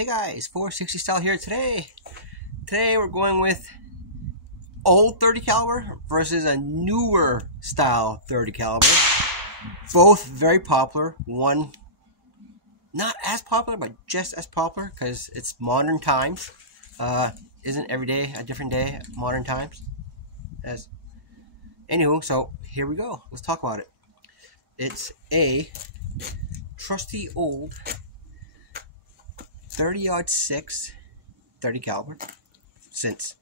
Hey guys, 460 style here today. Today we're going with old 30 caliber versus a newer style 30 caliber. Both very popular. One not as popular, but just as popular because it's modern times. Isn't every day a different day? Modern times. Anywho, so here we go. Let's talk about it. It's a trusty old 30-06 30 caliber since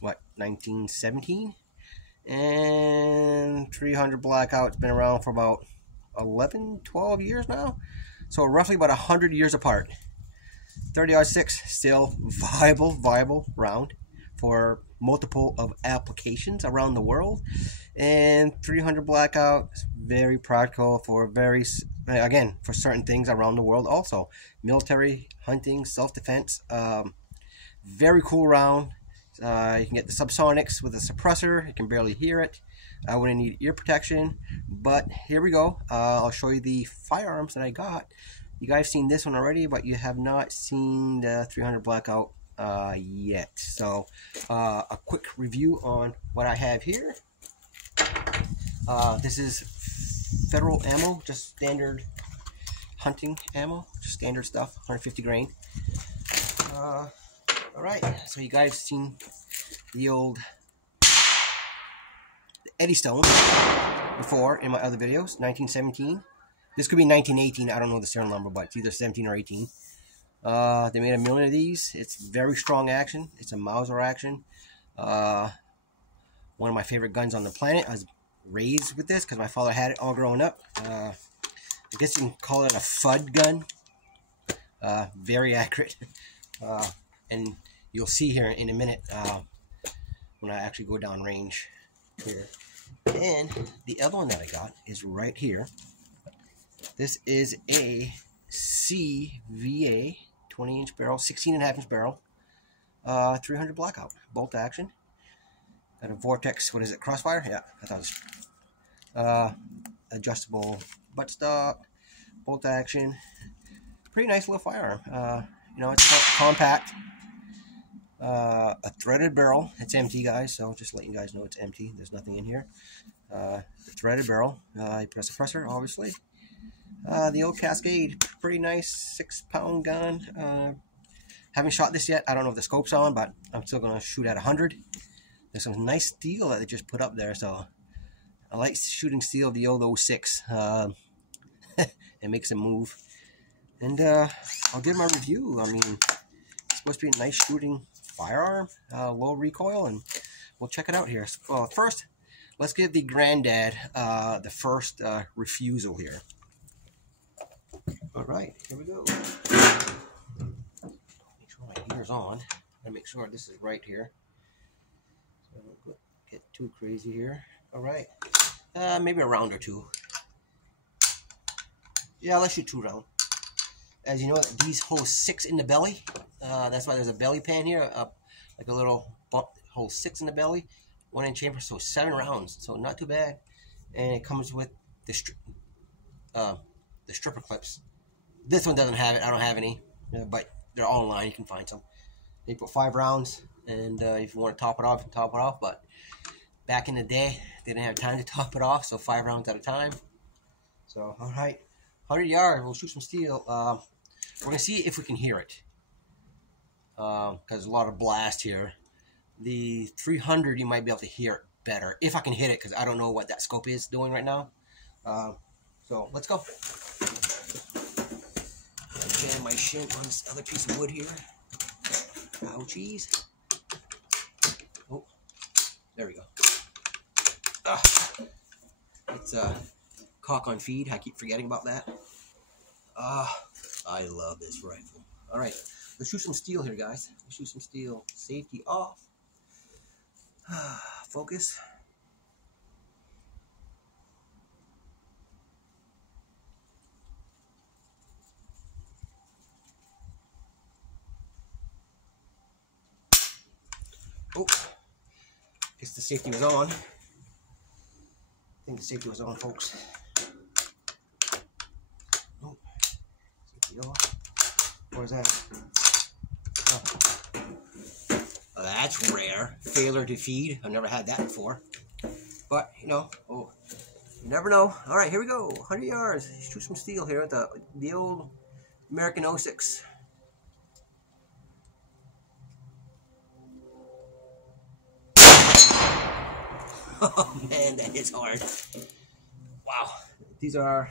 what, 1917, and 300 blackout's been around for about 11-12 years now, so roughly about 100 years apart. 30-06 still viable round for multiple of applications around the world, and 300 blackout is very practical for for certain things around the world, also military, hunting, self-defense. Very cool round. You can get the subsonics with a suppressor. You can barely hear it. I wouldn't need ear protection, but here we go. I'll show you the firearms that I got. You guys seen this one already, but you have not seen the 300 blackout yet. So a quick review on what I have here. This is Federal ammo, just standard hunting ammo, just standard stuff, 150 grain. Alright, so you guys seen the old Eddystone before in my other videos, 1917. This could be 1918, I don't know the serial number, but it's either 17 or 18. They made a million of these. It's very strong action. It's a Mauser action. One of my favorite guns on the planet. I was raised with this because my father had it all growing up. I guess you can call it a FUD gun. Very accurate. And you'll see here in a minute when I actually go down range here. And the other one that I got is right here. This is a CVA 20-inch barrel, 16.5-inch barrel, 300 blackout, bolt action. Got a Vortex, what is it, Crossfire? Yeah, I thought it was adjustable buttstock, bolt action. Pretty nice little firearm. You know, it's compact. A threaded barrel. It's empty, guys, so just letting you guys know it's empty. There's nothing in here. The threaded barrel. You press the presser, obviously. The old Cascade, pretty nice 6-pound gun. Haven't shot this yet. I don't know if the scope's on, but I'm still going to shoot at 100. There's some nice steel that they just put up there, so I like shooting steel of the old 06. It makes it move. And I'll give my review. I mean, it's supposed to be a nice shooting firearm, low recoil, and we'll check it out here. Well, first, let's give the granddad the first refusal here. All right, here we go. Make sure my gear's on. Gotta make sure this is right here. So I don't get too crazy here. All right, maybe a round or two. Yeah, let's shoot 2 rounds. As you know, these hold 6 in the belly. That's why there's a belly pan here, like a little bump, holds 6 in the belly, 1-inch chamber, so 7 rounds. So not too bad. And it comes with the stripper clips. This one doesn't have it. I don't have any, but they're all online. You can find some. They put 5 rounds, and if you want to top it off, you can top it off. But back in the day, they didn't have time to top it off, so 5 rounds at a time. So all right. 100 yards, we'll shoot some steel. We're going to see if we can hear it. Because there's a lot of blast here. The 300, you might be able to hear it better. If I can hit it, because I don't know what that scope is doing right now. So, let's go. Jam my shin on this other piece of wood here. Ouchies. Oh, there we go. It's cock on feed. I keep forgetting about that. I love this rifle. All right, let's shoot some steel here, guys. Let's shoot some steel. Safety off. Focus. Oh, guess the safety was on. I think the safety was on, folks. Oh, safety off. Where's that? Oh, that's rare. Failure to feed. I've never had that before. But, you know, oh, you never know. All right, here we go. 100 yards. Shoot some steel here at the old American 06. Oh, man, that is hard. Wow. These are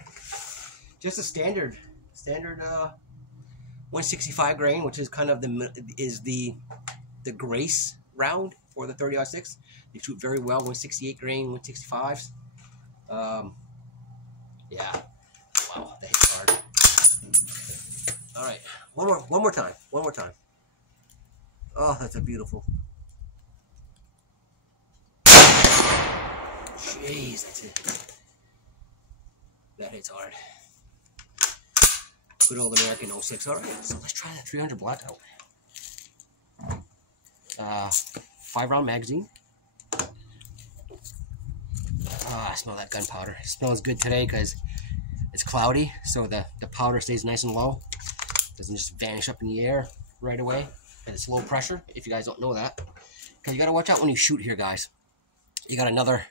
just a standard 165 grain, which is kind of the grace round for the 30-06. They shoot very well, 168 grain, 165s. Yeah. Wow, that hits hard. All right, one more time. Oh, that's a beautiful. Jeez, that's it. That hits hard. Good old American 06. All right, so let's try that 300 blackout. 5-round magazine. I smell that gunpowder. It smells good today because it's cloudy, so the powder stays nice and low. Doesn't just vanish up in the air right away. And it's low pressure, if you guys don't know that. Because you got to watch out when you shoot here, guys. You got another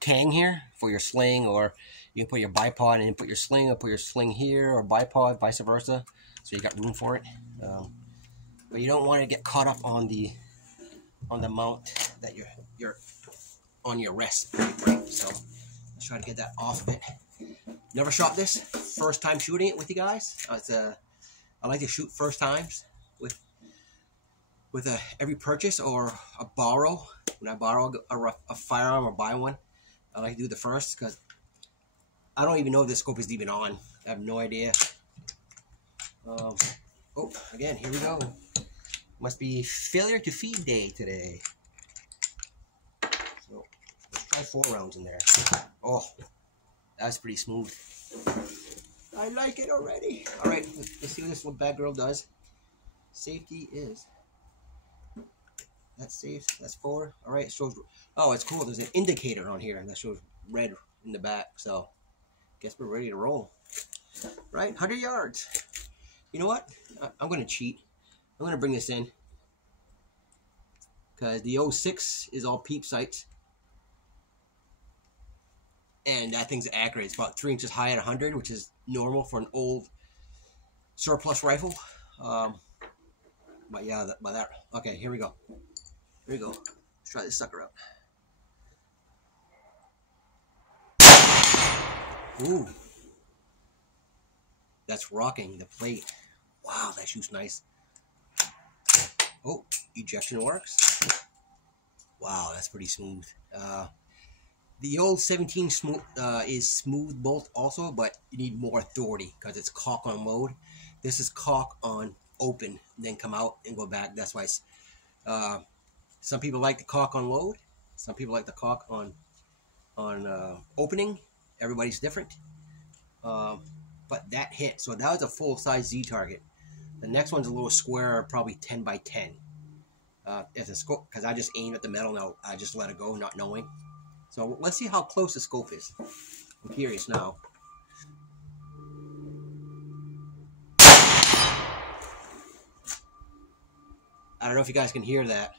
tang here for your sling, or you can put your bipod and put your sling, or put your sling here, or bipod, vice versa. So you got room for it. But you don't want to get caught up on the mount that you're on your rest. Right? So let's try to get that off of it. Never shot this. First time shooting it with you guys. I like to shoot first times with every purchase or a borrow. When I borrow a firearm or buy one, I like to do the first because I don't even know if this scope is even on. I have no idea. Oh, again, here we go. Must be failure to feed day today. So let's try 4 rounds in there. Oh, that's pretty smooth. I like it already. All right, let's see what this little bad girl does. Safety is. That's safe. That's 4. All right, it shows. Oh, it's cool. There's an indicator on here that shows red in the back. So, guess we're ready to roll. Right, 100 yards. You know what? I'm going to cheat. I'm going to bring this in because the 06 is all peep sights, and that thing's accurate. It's about 3 inches high at 100, which is normal for an old surplus rifle. But yeah, okay, here we go. Here we go. Let's try this sucker out. Ooh. That's rocking the plate. Wow, that shoots nice. Oh, ejection works. Wow, that's pretty smooth. The old 17 is smooth bolt also, but you need more authority because it's cock on mode. This is cock on open, then come out and go back. That's why some people like the cock on load. Some people like the cock on opening. Everybody's different. But that hit. So that was a full-size Z target. The next one's a little square, probably 10 by 10. If the scope, because I just aimed at the metal now, I just let it go, not knowing. So let's see how close the scope is. I'm curious now. I don't know if you guys can hear that,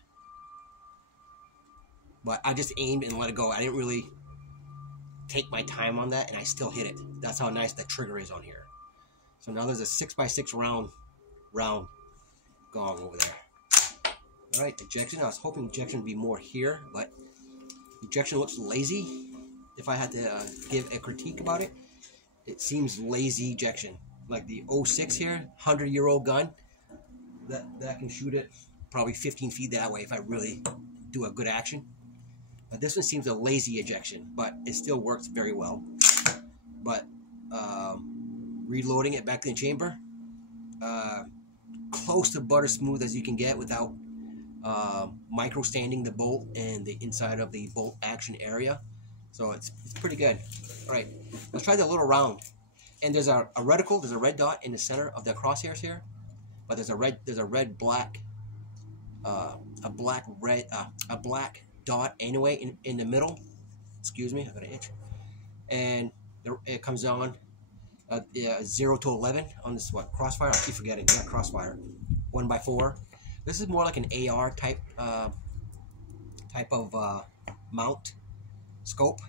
but I just aimed and let it go. I didn't really take my time on that, and I still hit it. That's how nice the trigger is on here. So now there's a 6x6 round gong over there. All right, ejection. I was hoping ejection would be more here, but ejection looks lazy. If I had to give a critique about it, it seems lazy ejection. Like the 06 here, 100-year-old gun, that can shoot it probably 15 feet that way if I really do a good action. But this one seems a lazy ejection, but it still works very well. But reloading it back in the chamber, close to butter smooth as you can get without micro standing the bolt and the inside of the bolt action area. So it's pretty good. All right, let's try the little round. And there's a reticle, there's a red dot in the center of the crosshairs here, but there's a red black dot anyway in the middle. Excuse me, I got an itch. And it comes on 0 to 11 on this crossfire. I keep forgetting. Yeah, crossfire 1x4. This is more like an AR type of mount scope,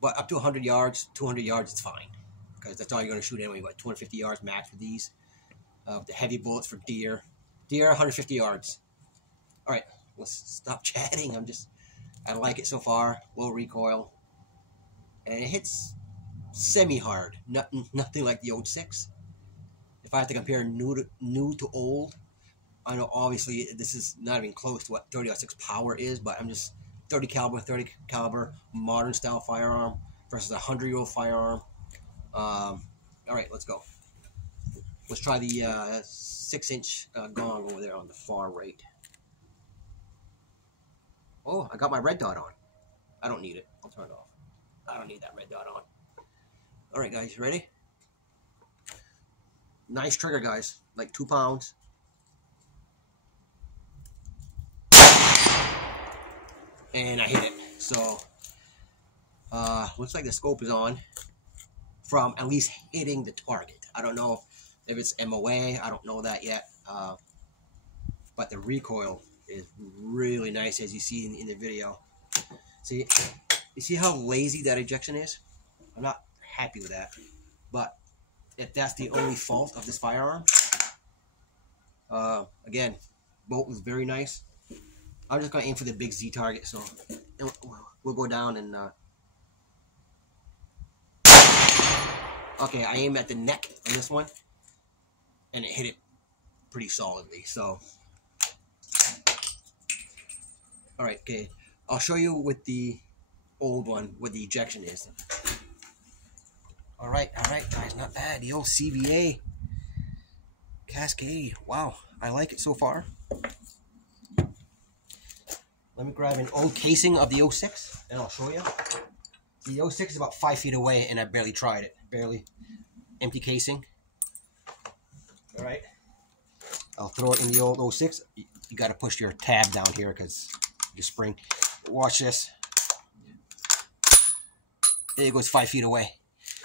but up to 100 yards, 200 yards, it's fine, because that's all you're going to shoot anyway. What, 250 yards max with these. The heavy bullets for deer, 150 yards. All right, let's stop chatting. I like it so far. Low recoil, and it hits semi-hard. Nothing like the 06. If I have to compare new to old, I know obviously this is not even close to what 30-06 power is, but I'm just 30 caliber modern style firearm versus a 100-year-old firearm. All right, let's go. Let's try the 6-inch gong over there on the far right. Oh, I got my red dot on. I don't need it. I'll turn it off. I don't need that red dot on. All right, guys, ready? Nice trigger, guys. Like 2 pounds. And I hit it. So, looks like the scope is on from at least hitting the target. I don't know if it's MOA. I don't know that yet. But the recoil is really nice, as you see in the video. See, you see how lazy that ejection is? I'm not happy with that. But if that's the only fault of this firearm, again, bolt is very nice. I'm just going to aim for the big Z target, so we'll go down and... Okay, I aim at the neck on this one, and it hit it pretty solidly, so... Alright, okay. I'll show you with the old one what the ejection is. Alright, guys, not bad. The old CVA Cascade. Wow, I like it so far. Let me grab an old casing of the 06 and I'll show you. The 06 is about 5 feet away and I barely tried it. Barely. Empty casing. Alright. I'll throw it in the old 06. You got to push your tab down here because your spring. Watch this. There it goes 5 feet away.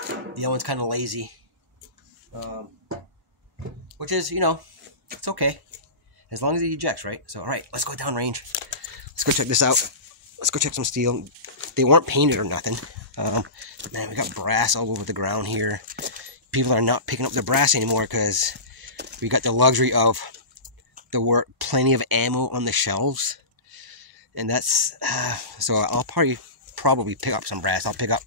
The other one's kind of lazy. Which is, you know, it's okay. As long as it ejects, right? So, alright, let's go down range. Let's go check this out. Let's go check some steel. They weren't painted or nothing. Man, we got brass all over the ground here. People are not picking up the brass anymore because we got the luxury of there were plenty of ammo on the shelves. And that's, so I'll probably pick up some brass. I'll pick up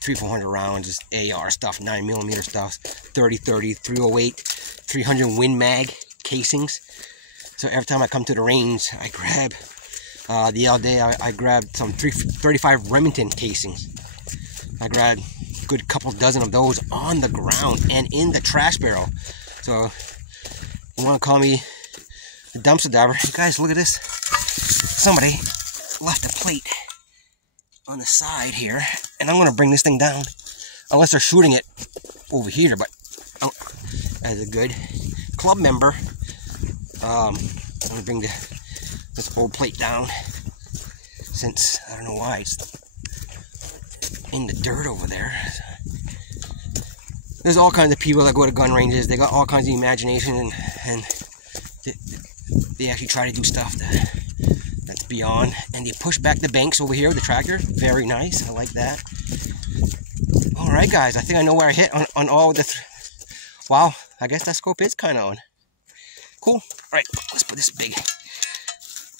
300-400 rounds, just AR stuff, 9mm stuff, 30-30, 308, 300 Win Mag casings. So every time I come to the range, I grab, the other day I grabbed some 35 Remington casings. I grabbed a good couple dozen of those on the ground and in the trash barrel. So you want to call me a dumpster diver? You guys, look at this. Somebody left a plate on the side here, and I'm going to bring this thing down, unless they're shooting it over here, but as a good club member, I'm going to bring this old plate down, since, I don't know why, it's in the dirt over there. There's all kinds of people that go to gun ranges. They got all kinds of imagination, and they actually try to do stuff that's beyond. And they push back the banks over here with the tractor. Very nice. I like that. Alright, guys. I think I know where I hit on all the... Wow. I guess that scope is kind of on. Cool. Alright. Let's put this big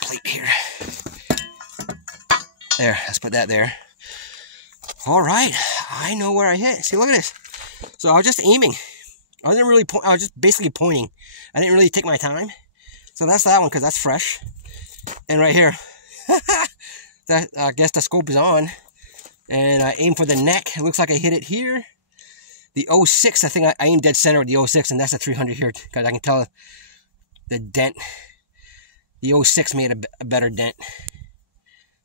plate here. There. Let's put that there. Alright. I know where I hit. See, look at this. So I was just aiming. I didn't really point. I was just basically pointing. I didn't really take my time. So that's that one because that's fresh. And right here, that I guess the scope is on. And I aimed for the neck. It looks like I hit it here. The 06, I think I aimed dead center with the 06, and that's a 300 here because I can tell the dent. The 06 made a better dent.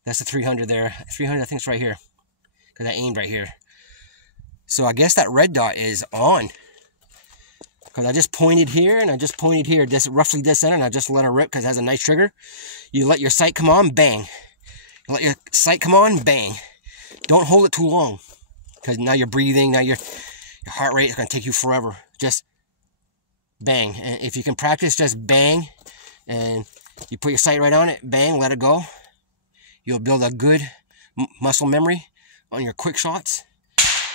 That's the 300 there. 300, I think it's right here because I aimed right here. So I guess that red dot is on. Because I just pointed here and I just pointed here, just roughly dead center, and I just let it rip because it has a nice trigger. You let your sight come on, bang. You let your sight come on, bang. Don't hold it too long. Because now you're breathing, now your heart rate is going to take you forever. Just bang. And if you can practice just bang, and you put your sight right on it, bang, let it go. You'll build a good muscle memory on your quick shots,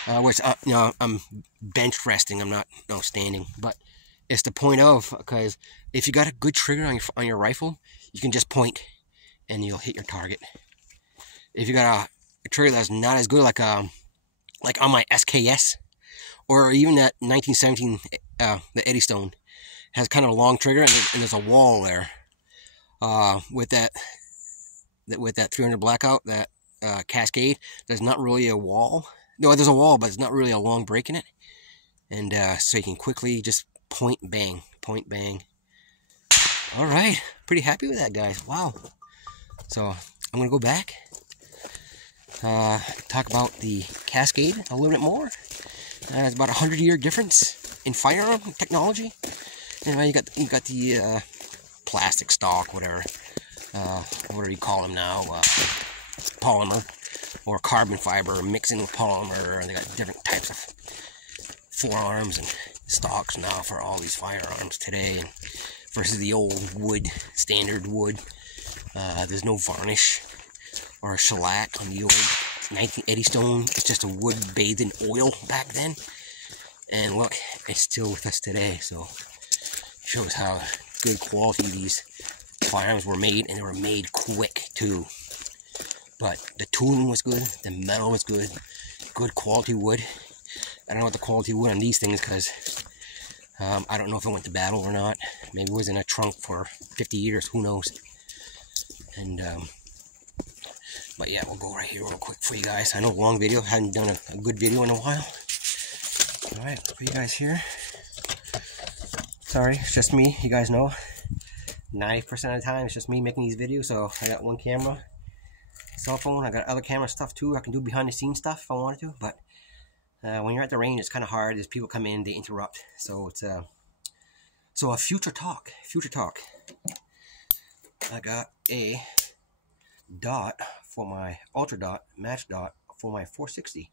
which you know, I'm bench resting, I'm not standing, but it's the point of, because if you got a good trigger on your rifle, you can just point and you'll hit your target. If you got a trigger that's not as good, like on my SKS, or even that 1917, the Eddystone has kind of a long trigger, and there's a wall there. With that 300 Blackout, that Cascade, there's not really a wall. No, there's a wall, but it's not really a long break in it. And so you can quickly just point, bang, point, bang. All right, pretty happy with that, guys. Wow. So I'm gonna go back, talk about the Cascade a little bit more. It's about 100-year difference in firearm technology. And you got the plastic stock, whatever do you call them now? Polymer or carbon fiber mixing with polymer. They got different types of forearms and stocks now for all these firearms today, versus the old wood, standard wood. There's no varnish or shellac on the old 19 Eddystone. It's just a wood bathed in oil back then, and look, it's still with us today. So it shows how good quality these firearms were made, and they were made quick too. But the tooling was good, the metal was good, good quality wood. I don't know what the quality wood on these things, because I don't know if it went to battle or not. Maybe it was in a trunk for 50 years, who knows. And but yeah, we'll go right here real quick for you guys. I know, long video, hadn't done a good video in a while. All right, for you guys here. Sorry, it's just me, you guys know. 90% of the time, it's just me making these videos. So I got one camera, cell phone. I got other camera stuff too. I can do behind the scenes stuff if I wanted to. But when you're at the range, it's kind of hard. As people come in, they interrupt. So it's so a future talk. I got a dot for my ultra dot, match dot for my 460.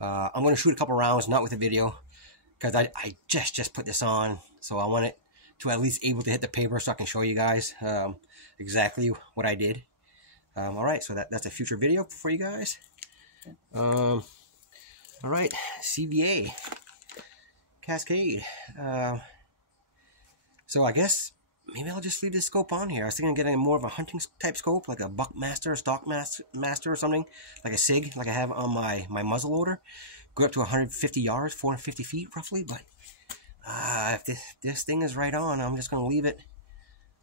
I'm going to shoot a couple rounds, not with a video, because I just put this on. So I want it to at least able to hit the paper, so I can show you guys exactly what I did. All right, so that's a future video for you guys. All right, CVA Cascade. So I guess maybe I'll just leave this scope on here. I was thinking of getting more of a hunting type scope, like a Buckmaster, Stockmaster or something, like a SIG, like I have on my muzzle loader. Go up to 150 yards, 450 feet roughly, but if this thing is right on, I'm just going to leave it.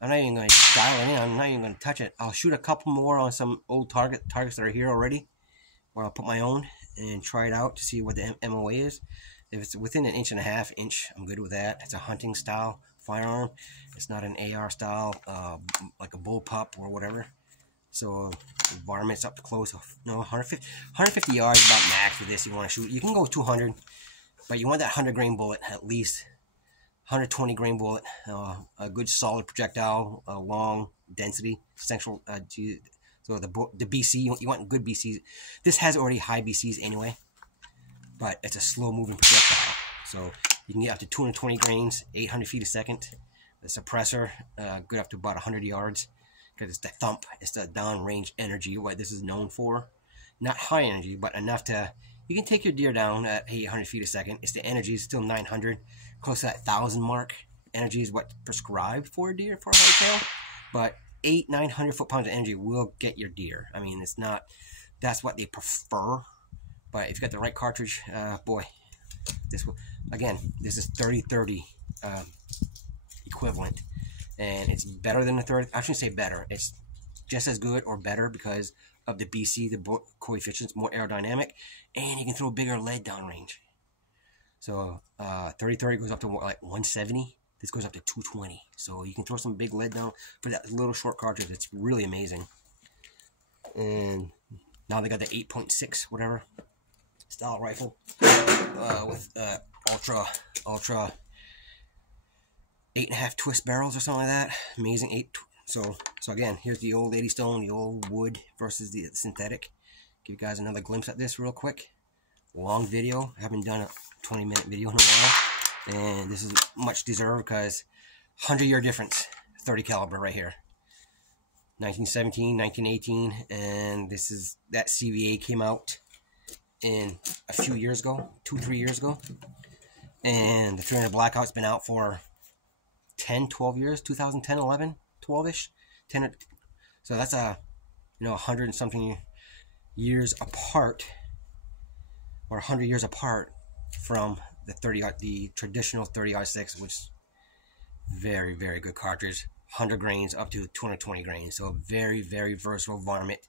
I'm not even going to dial it in. I'm not even going to touch it. I'll shoot a couple more on some old targets that are here already, or I'll put my own and try it out to see what the MOA is. If it's within an 1.5 inch, I'm good with that. It's a hunting style firearm. It's not an AR style, like a bullpup or whatever. So varmints up to close. No, 150 yards about max with this. You want to shoot. You can go 200, but you want that 100 grain bullet at least. 120 grain bullet, a good solid projectile, long density, central. So the BC, you want good BCs. This has already high BCs anyway, but it's a slow moving projectile. So you can get up to 220 grains, 800 feet a second. The suppressor, good up to about 100 yards, because it's the thump, it's the downrange energy, what this is known for. Not high energy, but enough to, you can take your deer down at 800 feet a second. It's the energy is still 900. Close to that 1,000 mark. Energy is what prescribed for a deer for a whitetail, but 800-900 foot-pounds of energy will get your deer. I mean, it's not, that's what they prefer, but if you got the right cartridge, boy, this will, again, this is 30-30 equivalent, and it's better than the 30. I shouldn't say better. It's just as good or better because of the BC, the coefficients, more aerodynamic, and you can throw bigger lead downrange. So 30-30 goes up to like 170. This goes up to 220. So you can throw some big lead down for that little short cartridge. It's really amazing. And now they got the 8.6 whatever style rifle with ultra 8.5 twist barrels or something like that. Amazing So again, here's the old Eddystone, the old wood versus the synthetic. Give you guys another glimpse at this real quick. Long video. I haven't done a 20-minute video in a while, and this is much deserved because 100-year difference, .30 caliber right here. 1917, 1918, and this is that CVA came out in a few years ago, 2-3 years ago, and the 300 Blackout's been out for 10, 12 years, 2010, 11, 12ish, 10. So that's 100 and something years apart, or 100 years apart from the traditional 30-06, which is very, very good cartridge. 100 grains up to 220 grains. So a very, very versatile varmint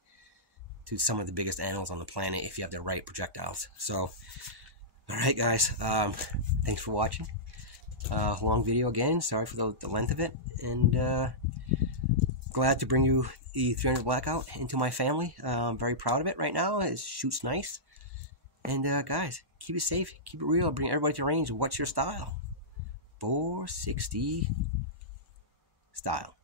to some of the biggest animals on the planet if you have the right projectiles. So, alright guys, thanks for watching. Long video again, sorry for the length of it. And glad to bring you the 300 Blackout into my family. I'm very proud of it right now. It shoots nice. And guys, keep it safe, keep it real, bring everybody to range. What's your style? 460 style.